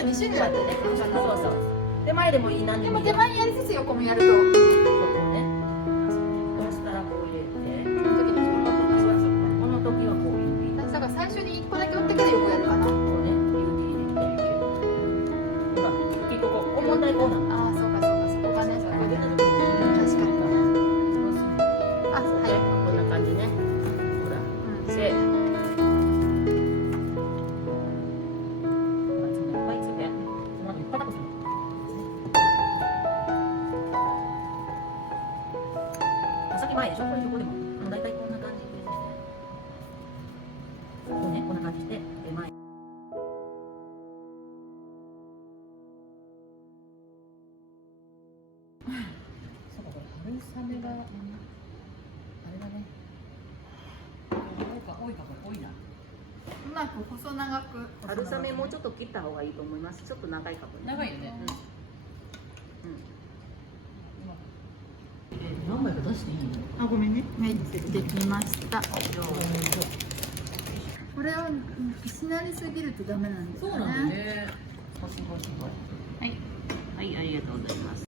2種類あってね、そうそう。手前でもいいな。でも手前やりつつ横もやると。そうね。こうしたらこう入れて。その時にこの時はこう入れて。だから最初に1個だけ折ってから横やるかな。こうね、入れて。ほら、結構こう問題こうなの。ああ、そうかそうか、そこがね、そこで。確かに。あ、はい。こんな感じね。ほら、で。先前でしょ、これどこでも。大体こんな感じで。こうね、こんな感じで、前。そうか、これ春雨が、あれだね。多いか、これ多いな。うまく細長く。春雨もうちょっと切った方がいいと思います。ちょっと長いかもね。長いよね。何枚か出していいの？あ、ごめんね。はい、できました。これをしなりすぎるとダメなんですね。そうなんだよね。はい、はい、ありがとうございます。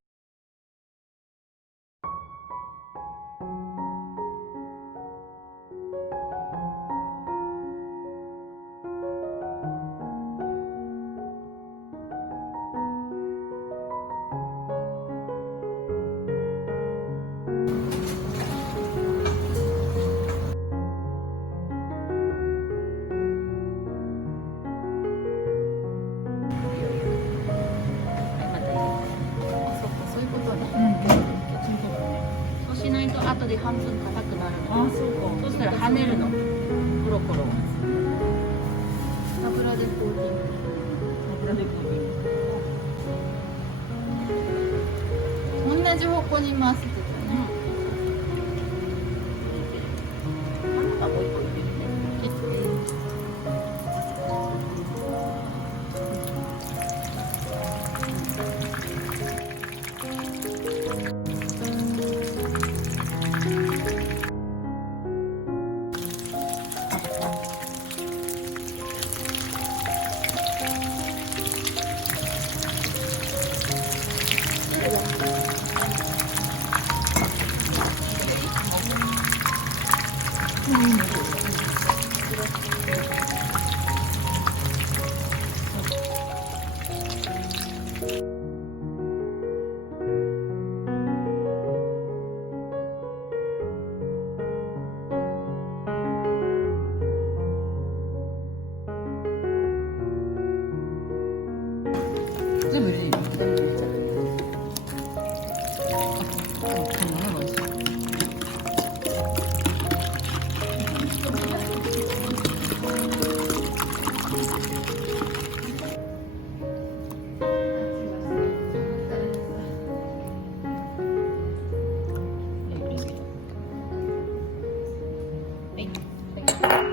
そうしないと後で半分硬くなるの。あ、そうか。そしたら跳ねるの。コロコロ。油でコーティング。油でコーティング。同じ方向に回すってことね。す。